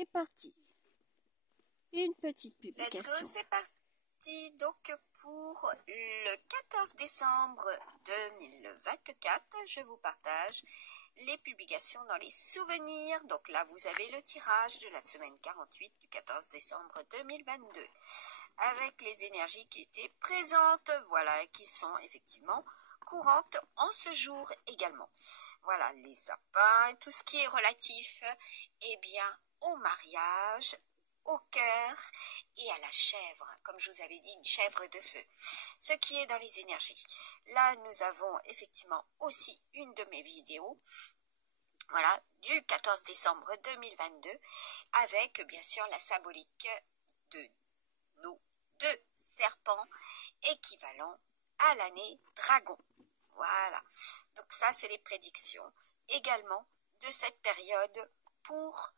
c'est parti. Une petite publication. Let's go, c'est parti. Donc pour le 14 décembre 2024, je vous partage les publications dans les souvenirs. Donc là, vous avez le tirage de la semaine 48 du 14 décembre 2022 avec les énergies qui étaient présentes, voilà, et qui sont effectivement courantes en ce jour également. Voilà, les sapins et tout ce qui est relatif, eh bien, au mariage, au cœur et à la chèvre, comme je vous avais dit, une chèvre de feu, ce qui est dans les énergies. Là, nous avons effectivement aussi une de mes vidéos, voilà, du 14 décembre 2022, avec bien sûr la symbolique de nos deux serpents équivalents à l'année dragon. Voilà, donc ça c'est les prédictions également de cette période pour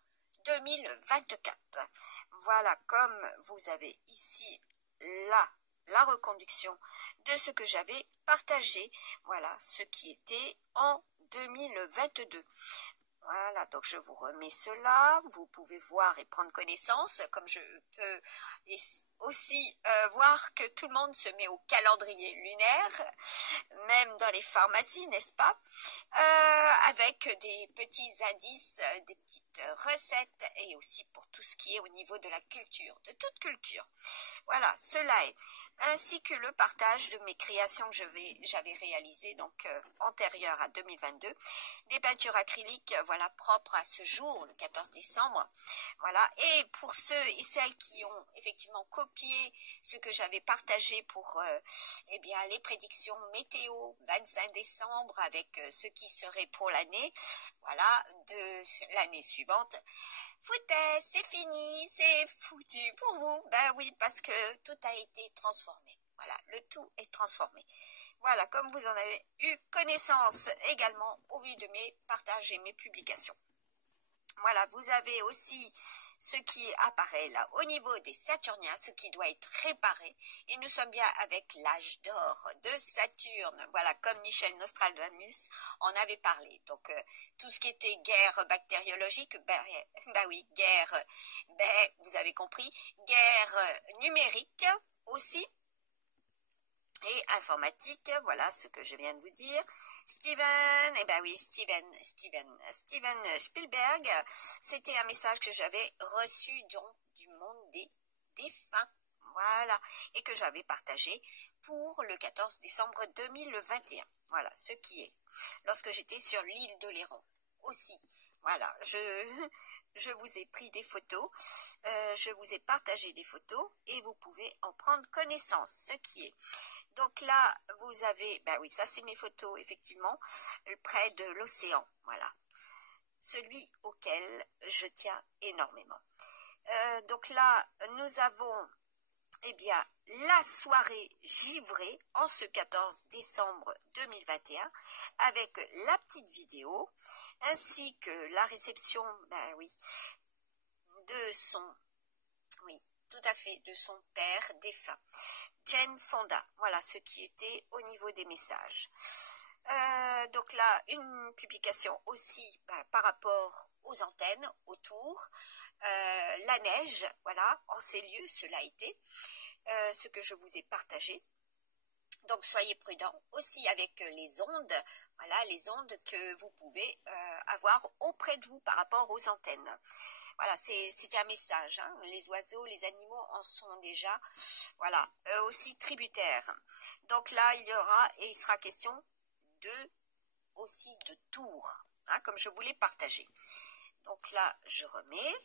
2024. Voilà, comme vous avez ici la reconduction de ce que j'avais partagé, voilà ce qui était en 2022. Voilà, donc je vous remets cela, vous pouvez voir et prendre connaissance, comme je peux aussi voir que tout le monde se met au calendrier lunaire, même dans les pharmacies, n'est-ce pas, avec des petits indices, des petites recettes, et aussi pour tout ce qui est au niveau de la culture, de toute culture. Voilà, cela est, ainsi que le partage de mes créations que j'avais réalisées, donc antérieures à 2022, des peintures acryliques, voilà, propres à ce jour, le 14 décembre, voilà, et pour ceux et celles qui ont effectivement copié ce que j'avais partagé pour eh bien, les prédictions météo 25 décembre avec ce qui serait pour l'année, voilà, de l'année suivante. Foutaise, c'est fini, c'est foutu pour vous. Ben oui, parce que tout a été transformé. Voilà, le tout est transformé. Voilà, comme vous en avez eu connaissance également au vu de mes partages et mes publications. Voilà, vous avez aussi ce qui apparaît là au niveau des Saturniens, ce qui doit être réparé. Et nous sommes bien avec l'âge d'or de Saturne. Voilà, comme Michel Nostradamus en avait parlé. Donc, tout ce qui était guerre bactériologique, ben oui, guerre, vous avez compris, guerre numérique aussi. Et informatique, voilà ce que je viens de vous dire. Steven, eh ben oui, Steven Spielberg, c'était un message que j'avais reçu donc du monde des défunts, voilà, et que j'avais partagé pour le 14 décembre 2021, voilà, ce qui est, lorsque j'étais sur l'île d'Oléron aussi. Voilà, je vous ai pris des photos, je vous ai partagé des photos et vous pouvez en prendre connaissance, ce qui est. Donc là, vous avez, ben oui, ça c'est mes photos, effectivement, près de l'océan, voilà. Celui auquel je tiens énormément. Donc là, nous avons, eh bien, la soirée givrée en ce 14 décembre 2021 avec la petite vidéo ainsi que la réception, ben oui, de son, oui, tout à fait, de son père défunt, Jane Fonda. Voilà ce qui était au niveau des messages. Donc là, une publication aussi par rapport aux antennes autour, la neige, voilà, en ces lieux, cela a été ce que je vous ai partagé. Donc soyez prudents aussi avec les ondes, voilà, les ondes que vous pouvez avoir auprès de vous par rapport aux antennes. Voilà, c'était un message, hein. Les oiseaux, les animaux en sont déjà, voilà, aussi tributaires. Donc là, il sera question aussi de tours, hein, comme je vous l'ai partagé. Donc là, je remets.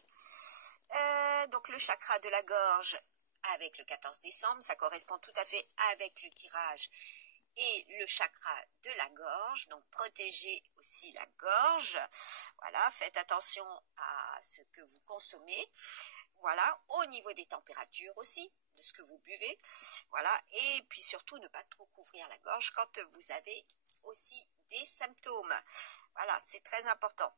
Donc le chakra de la gorge avec le 14 décembre, ça correspond tout à fait avec le tirage et le chakra de la gorge, donc protégez aussi la gorge, voilà, faites attention à ce que vous consommez, voilà, au niveau des températures aussi, de ce que vous buvez, voilà, et puis surtout ne pas trop couvrir la gorge quand vous avez aussi des symptômes, voilà, c'est très important.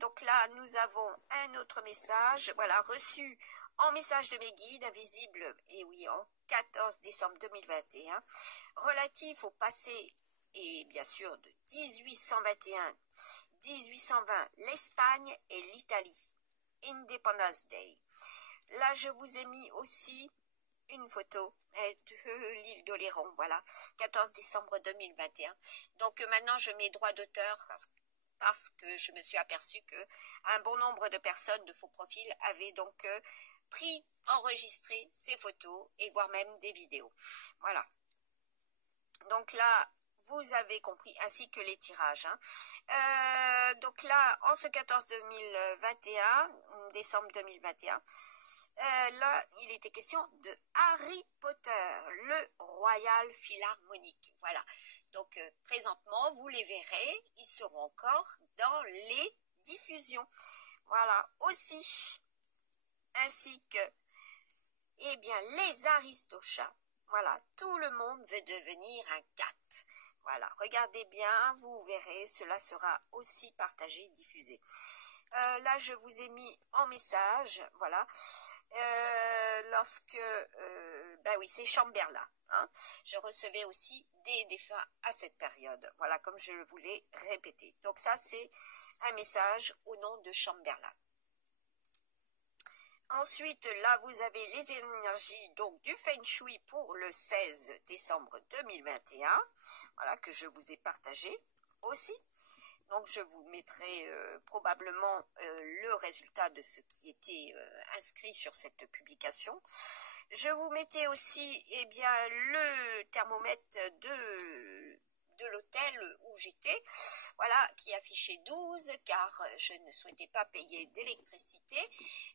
Donc là, nous avons un autre message, voilà, reçu en message de mes guides invisibles, et oui, en 14 décembre 2021, relatif au passé et bien sûr de 1821-1820, l'Espagne et l'Italie. Independence Day. Là, je vous ai mis aussi une photo de l'île d'Oléron, voilà, 14 décembre 2021. Donc maintenant, je mets droit d'auteur parce que je me suis aperçue que un bon nombre de personnes de faux profils avaient donc enregistré ces photos et voire même des vidéos. Voilà. Donc là, vous avez compris, ainsi que les tirages. Donc là, en ce 14 2021, décembre 2021, là, il était question de Harry Potter, le Royal Philharmonic. Voilà. Donc, présentement, vous les verrez, ils seront encore dans les diffusions. Voilà. Aussi, ainsi que, eh bien, les Aristochats. Voilà, tout le monde veut devenir un cat. Voilà, regardez bien, vous verrez, cela sera aussi partagé, diffusé. Là, je vous ai mis en message, voilà, lorsque, ben oui, c'est Chamberlain. Hein, je recevais aussi des défunts à cette période. Voilà, comme je vous l'ai répété. Donc ça, c'est un message au nom de Chamberlain. Ensuite, là, vous avez les énergies donc du Feng Shui pour le 16 décembre 2021, voilà, que je vous ai partagé aussi. Donc, je vous mettrai probablement le résultat de ce qui était inscrit sur cette publication. Je vous mettais aussi, eh bien, le thermomètre de l'hôtel où j'étais, voilà, qui affichait 12 car je ne souhaitais pas payer d'électricité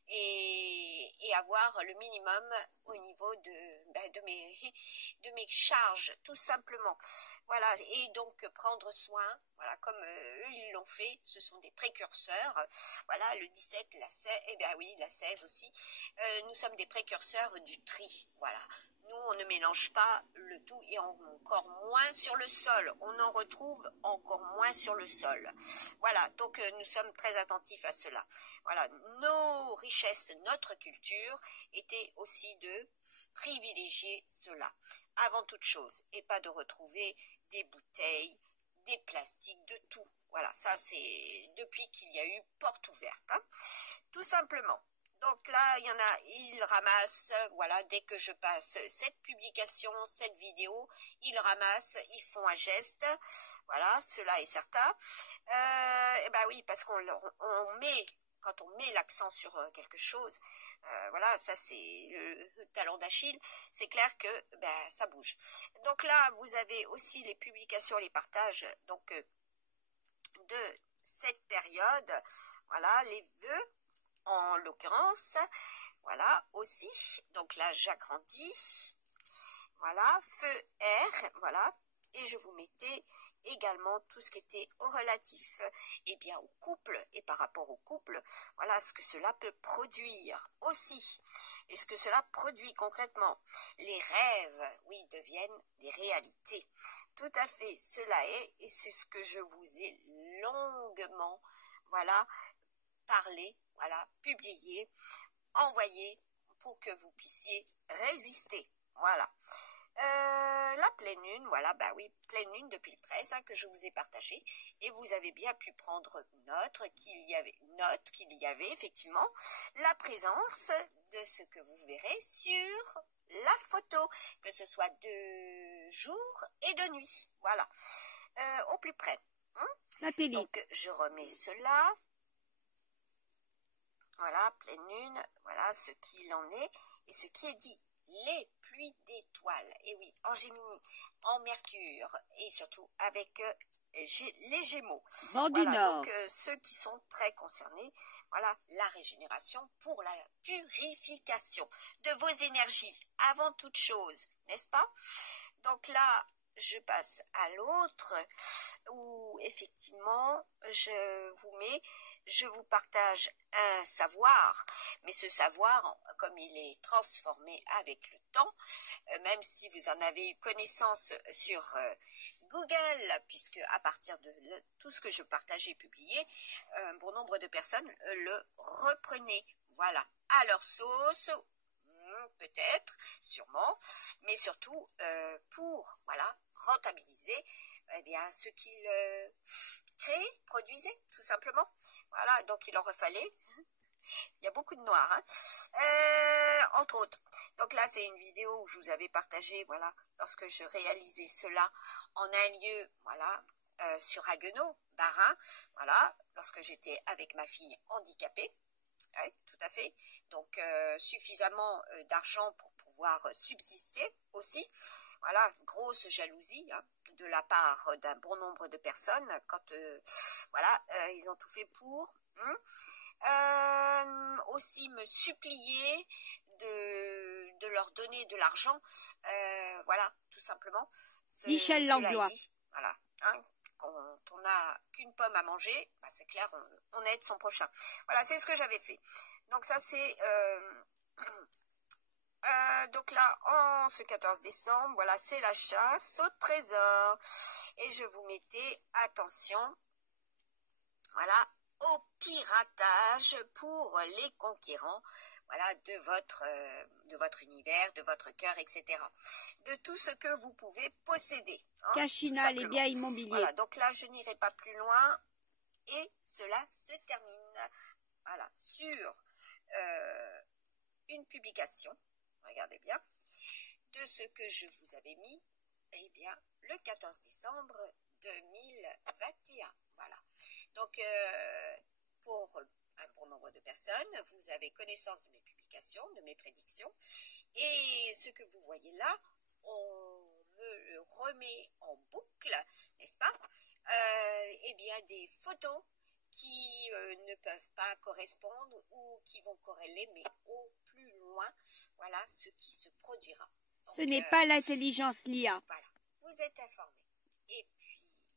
et avoir le minimum au niveau de mes charges, tout simplement. Voilà, et donc prendre soin, voilà, comme eux ils l'ont fait, ce sont des précurseurs. Voilà, le 17, la 16, eh bien oui, la 16 aussi, nous sommes des précurseurs du tri, voilà. Nous, on ne mélange pas le tout et encore moins sur le sol. On en retrouve encore moins sur le sol. Voilà, donc nous sommes très attentifs à cela. Voilà, nos richesses, notre culture était aussi de privilégier cela avant toute chose et pas de retrouver des bouteilles, des plastiques, de tout. Voilà, ça c'est depuis qu'il y a eu porte ouverte, hein, tout simplement. Donc là, il y en a, ils ramassent, voilà, dès que je passe cette publication, cette vidéo, ils ramassent, ils font un geste, voilà, cela est certain. Et ben oui, parce qu'on met, quand on met l'accent sur quelque chose, voilà, ça c'est le talon d'Achille, c'est clair que ben, ça bouge. Donc là, vous avez aussi les publications, les partages, donc de cette période, voilà, les vœux, en l'occurrence, voilà, aussi, donc là j'agrandis, voilà, feu R, voilà, et je vous mettais également tout ce qui était au relatif, eh bien au couple, et par rapport au couple, voilà ce que cela peut produire aussi, et ce que cela produit concrètement. Les rêves, oui, deviennent des réalités, tout à fait, cela est, et c'est ce que je vous ai longuement, voilà, parlé, voilà, publié, envoyé pour que vous puissiez résister. Voilà. La pleine lune, voilà, bah oui, pleine lune depuis le 13 hein, que je vous ai partagé. Et vous avez bien pu prendre note qu'il y avait effectivement la présence de ce que vous verrez sur la photo, que ce soit de jour et de nuit. Voilà. Au plus près. Hein. Satellite. Donc, je remets cela. Voilà, pleine lune, voilà ce qu'il en est et ce qui est dit. Les pluies d'étoiles, et oui, en Géminis, en Mercure et surtout avec les Gémeaux. Voilà, donc ceux qui sont très concernés, voilà, la régénération pour la purification de vos énergies, avant toute chose, n'est-ce pas? Donc là, je passe à l'autre, où effectivement, je vous partage un savoir, mais ce savoir, comme il est transformé avec le temps, même si vous en avez eu connaissance sur Google, puisque à partir de tout ce que je partageais et publiais, un bon nombre de personnes le reprenaient, voilà, à leur sauce, peut-être, sûrement, mais surtout pour, voilà, rentabiliser eh bien, ce qu'ils créaient, produisaient, tout simplement. Voilà, donc il en refallait Il y a beaucoup de noirs, hein. Entre autres. Donc là, c'est une vidéo où je vous avais partagé, voilà, lorsque je réalisais cela en un lieu, voilà, sur Haguenau, Bas-Rhin, voilà, lorsque j'étais avec ma fille handicapée. Oui, tout à fait. Donc, suffisamment d'argent pour pouvoir subsister aussi. Voilà, grosse jalousie, hein, de la part d'un bon nombre de personnes quand, voilà, ils ont tout fait pour. Aussi me supplier de leur donner de l'argent. Voilà, tout simplement. Michel Langlois. Voilà, hein, quand on n'a qu'une pomme à manger, bah c'est clair, on aide son prochain. Voilà, c'est ce que j'avais fait. Donc ça, c'est... donc là, en ce 14 décembre, voilà, c'est la chasse au trésor. Et je vous mettais, attention, voilà, au piratage pour les conquérants, voilà, de votre univers, de votre cœur, etc. De tout ce que vous pouvez posséder. Hein, Cachinal et biens immobiliers. Voilà, donc là, je n'irai pas plus loin. Et cela se termine, voilà, sur une publication, regardez bien, de ce que je vous avais mis, eh bien, le 14 décembre 2021. Voilà. Donc, pour un bon nombre de personnes, vous avez connaissance de mes publications, de mes prédictions. Et ce que vous voyez là, on me le remet en boucle, n'est-ce pas? Eh bien, des photos qui ne peuvent pas correspondre ou qui vont corréler, mais au plus loin, voilà ce qui se produira. Donc, ce n'est pas l'intelligence l'IA. Voilà, vous êtes informés.